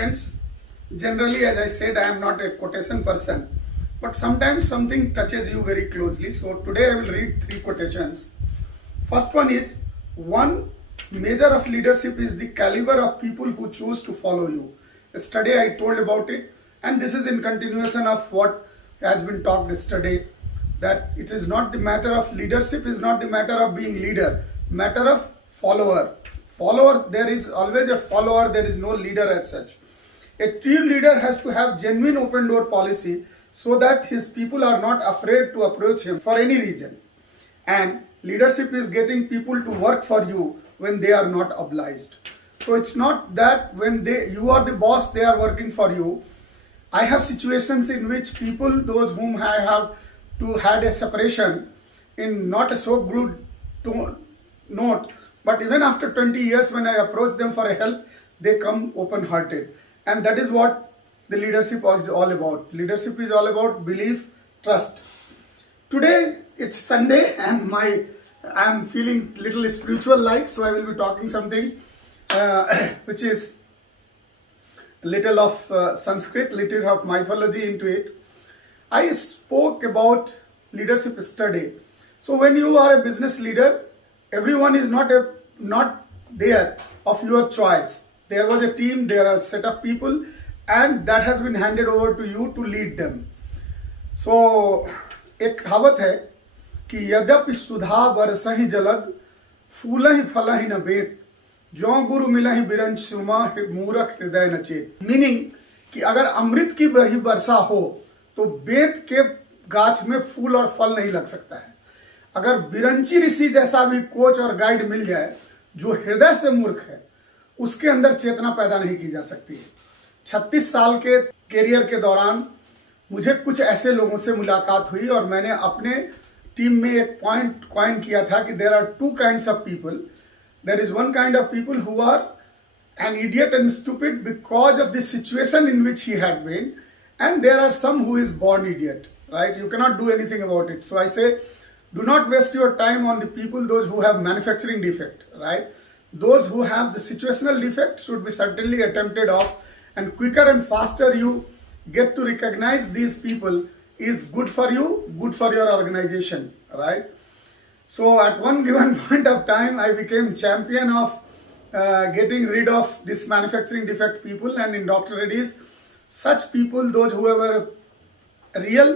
friends, generally, as I said, I am not a quotation person, but sometimes something touches you very closely. So today I will read three quotations. First one is, one measure of leadership is the caliber of people who choose to follow you. Yesterday I told about it, and this is in continuation of what has been talked yesterday, that it is not the matter of leadership, is not the matter of being leader, matter of follower. Follower, there is always a follower, there is no leader as such. A true leader has to have genuine open door policy so that his people are not afraid to approach him for any reason. And leadership is getting people to work for you when they are not obliged. So it's not that when you are the boss, they are working for you. I have situations in which people, those whom I have had a separation in not a so good note, but even after 20 years when I approach them for a help, they come open hearted. And that is what the leadership is all about. Leadership is all about belief, trust. Today it's Sunday and I am feeling little spiritual like, so I will be talking something which is little of Sanskrit, little of mythology into it. I spoke about leadership yesterday. So when you are a business leader, everyone is not there of your choice. There was a team, there are a set of people, and that has been handed over to you to lead them. So एक कहावत है कि यद्यपि सुधा बरसहि जलद फूलहि फलहि न बेत जो गुरु मिलहि बिरंच सुमा मूरख हृदय न चेत. मीनिंग कि अगर अमृत की ही वर्षा हो तो बेत के गाछ में फूल और फल नहीं लग सकता है. अगर बिरंची ऋषि जैसा भी कोच और गाइड मिल जाए जो हृदय से मूर्ख है, उसके अंदर चेतना पैदा नहीं की जा सकती है. 36 साल के कैरियर के दौरान मुझे कुछ ऐसे लोगों से मुलाकात हुई और मैंने अपने टीम में एक पॉइंट कॉइन किया था कि there are two kinds of people. There is one kind of people who are an idiot and stupid because of the situation in which he had been, and there are some who is born idiot, right? You cannot do anything about it. So I say, do not waste your time on the people, those who have manufacturing defect, right? Those who have the situational defect should be certainly attempted off, and quicker and faster you get to recognize these people is good for you, good for your organization, right? So at one given point of time, I became champion of getting rid of this manufacturing defect people, and in Dr. Reddy's, such people, those who were real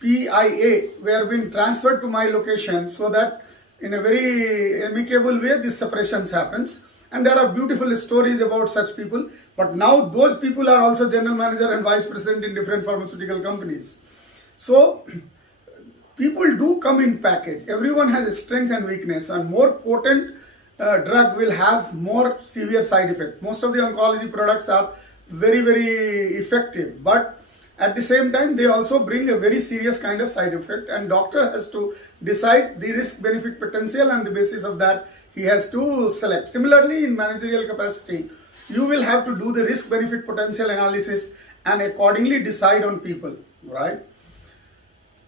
PIA, were being transferred to my location so that in a very amicable way this separations happens. And there are beautiful stories about such people. But now those people are also general manager and vice president in different pharmaceutical companies. So people do come in package. Everyone has a strength and weakness, and more potent drug will have more severe side effect. Most of the oncology products are very, very effective, but at the same time they also bring a very serious kind of side effect, and doctor has to decide the risk benefit potential, and the basis of that he has to select. Similarly, in managerial capacity, you will have to do the risk benefit potential analysis and accordingly decide on people, right?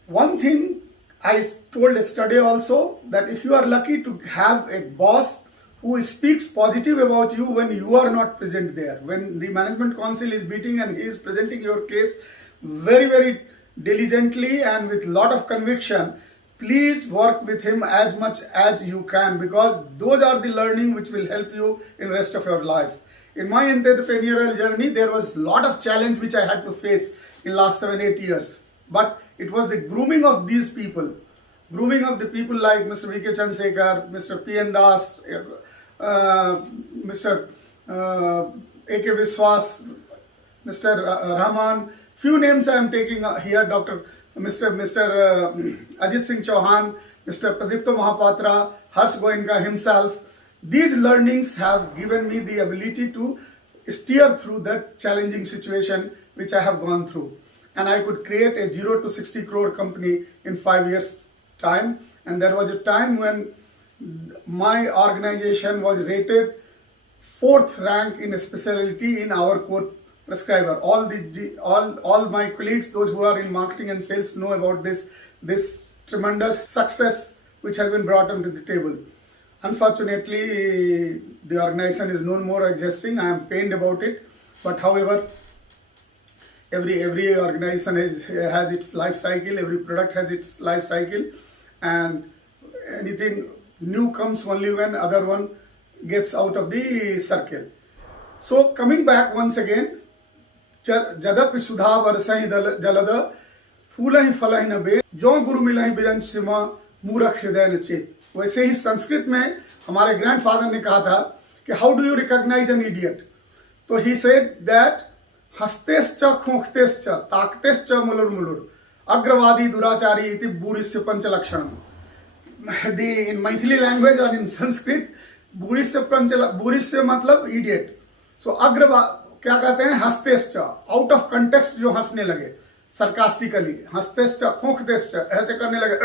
One thing I told yesterday also, that if you are lucky to have a boss who speaks positive about you when you are not present there, when the management council is meeting and he is presenting your case very, very diligently and with lot of conviction, please work with him as much as you can, because those are the learning which will help you in rest of your life. In my entrepreneurial journey, there was lot of challenge which I had to face in last 7-8 years, but it was the grooming of these people, grooming of the people like Mr. V.K. Chandrasekhar, Mr. P.N. Das, Mr. A.K. Viswas, Mr. Rahman. Few names I am taking here, Mr. Ajit Singh Chauhan, Mr. Pradipto Mahapatra, Harsh Goenka himself. These learnings have given me the ability to steer through that challenging situation which I have gone through. And I could create a 0 to 60 crore company in 5 years time. And there was a time when my organization was rated 4th rank in a specialty in our core prescriber. All my colleagues, those who are in marketing and sales, know about this tremendous success which has been brought onto the table. Unfortunately, the organization is no more existing. I am pained about it. But however, every organization has its life cycle, every product has its life cycle, and anything new comes only when other one gets out of the circle. So coming back once again, जदपि सुधा बरसहि जलद फूलहि फलहि न बेद जो गुरु मिलहि बिरंच सिमा मूरख हृदय न चेत. वैसे ही संस्कृत में हमारे ग्रैंडफादर ने कहा था कि how do you recognise an idiot. तो ही सेड दैट हस्तेश्च खोखतेश्च ताकतेश्च मुलुर अग्रवादी दुराचारी इति बूढ़िस्य पंच लक्षण. In Maithili language or in Sanskrit, बूढ़िस्य मतलब इडियट. सो अग्रवा क्या कहते हैं, हस्तेश्च, आउट ऑफ कंटेक्स्ट जो हंसने लगे, सरकास्टिकली. हस्तेश्च खोखतेश्च, ऐसे करने लगे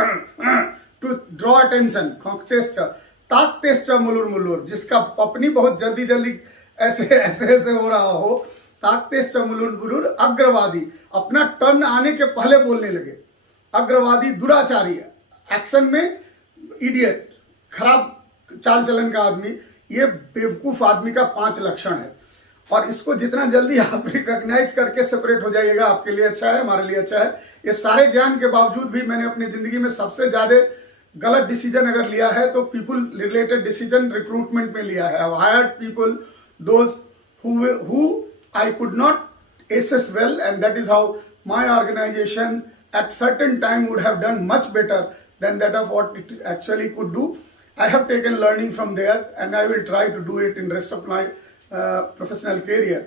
टू ड्रॉ अटेंशन. खोखतेश्च ताकतेश्च मुलुर, जिसका अपनी बहुत जल्दी ऐसे हो रहा हो. ताकतेश्च मुलुर अग्रवादी, अपना टर्न आने के पहले बोलने लगे. अग्रवादी दुराचारी, एक्शन में इडियट, खराब चाल चलन का आदमी. ये बेवकूफ आदमी का 5 लक्षण है. और इसको जितना जल्दी आप रिकॉग्नाइज करके सेपरेट हो जाइएगा, आपके लिए अच्छा है, हमारे लिए अच्छा है. ये सारे ज्ञान के बावजूद भी मैंने अपनी जिंदगी में सबसे ज्यादा गलत डिसीजन अगर लिया है तो पीपल रिलेटेड डिसीजन रिक्रूटमेंट में लिया है. I hired people those who I could not assess well, and that is how my organization at certain time would have done much better than that of what it actually could do. I have taken learning from there, and I will try to do it in rest of my professional career.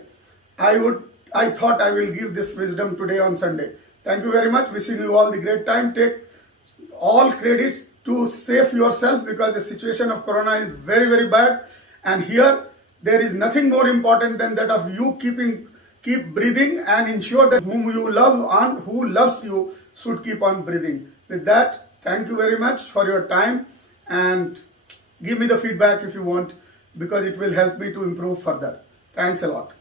I thought I will give this wisdom today on Sunday. Thank you very much. Wishing you all the great time. Take all credits to save yourself, because the situation of corona is very, very bad, and here there is nothing more important than that of you keep breathing, and ensure that whom you love and who loves you should keep on breathing. With that, thank you very much for your time, and give me the feedback if you want, because it will help me to improve further. Thanks a lot.